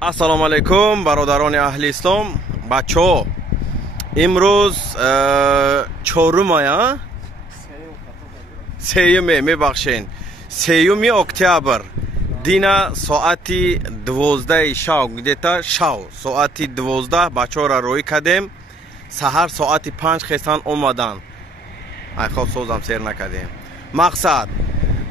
Assalomu alaykum barodaroni ahli islom. Bachoo imroz 4 maya میبخشین 3 اکتبر دینا ساعتی 12 شب گدیتا شو ساعتی 12 بچه را روی کردیم سحر ساعتی 5 خستان اومدن ای خوب سوزم سیر نکردیم مقصد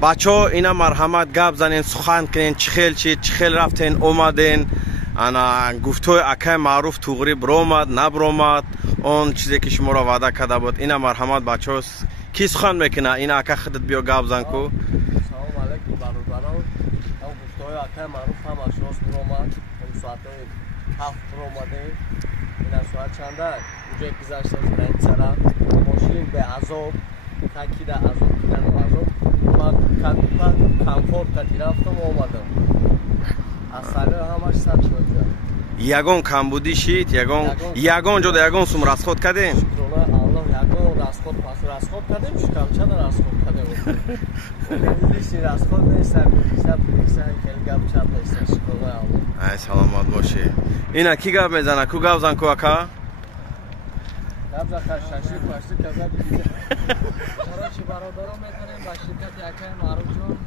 بچه اینا مرحمت گپ زنین سخن کنین چخیل رفتین اومدین انا گفتوی اکای معروف توغری برومد نبرومد اون چیزی که شما را وعده کرده بود اینا مرحمت بچه کی سخن میکنه این اکا خودت بیا گپ زن کو سلام علیکم برادران او گفتوی اکای معروف هم اشراس برومد اون ساعت 7 برومده این ساعت چنده اونجا گذشته از این سرا ماشین به عذاب تاکید عذاب کردن و عذاب ما کامفورت کردی رفتم اومدم اصلا همش صد شد یگان کمبودی شید یگان جدا یگان سوم راسخود کردین شکرانه الله یگان راسخود پس راسخود کردیم شکم چند راسخود کردیم لیستی راسخود نیستن نیستن کلگم چند نیستن شکرانه الله ای سلامت باشی اینا کی گپ میزنه کو گپ زن کو اکا گپ زن شاشی پاشتی کذا دیگه چرا چی برادرام میکنیم با شرکت اکای معروف جون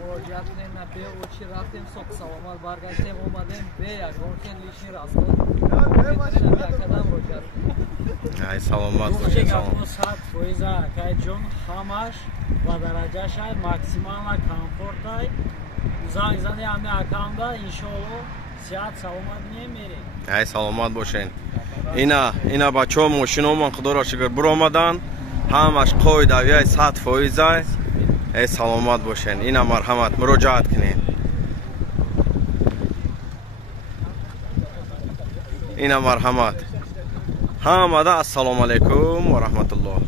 مراجعت کنیم نه به او چی رفتیم صبح سلامت برگشتیم اومدیم به یگان لیستی راسخود میتونیم یک قدم مراجعت کنیم ای سلامت Дуже باشی гарно сад фоиза акай ҷон ҳамаш ва дараҷашай максимала комфортай занг зани ҳами акамда иншоалло сиҳат саломат мемерем ای سلامت باشین اینا بچه ها ماشینا من خدا را شکر برآمدن همش قاید اویای 100% ای سلامت باشین اینا مرحمت مراجعت کنین اینا مرحمت همه ده السلام علیکم و رحمت الله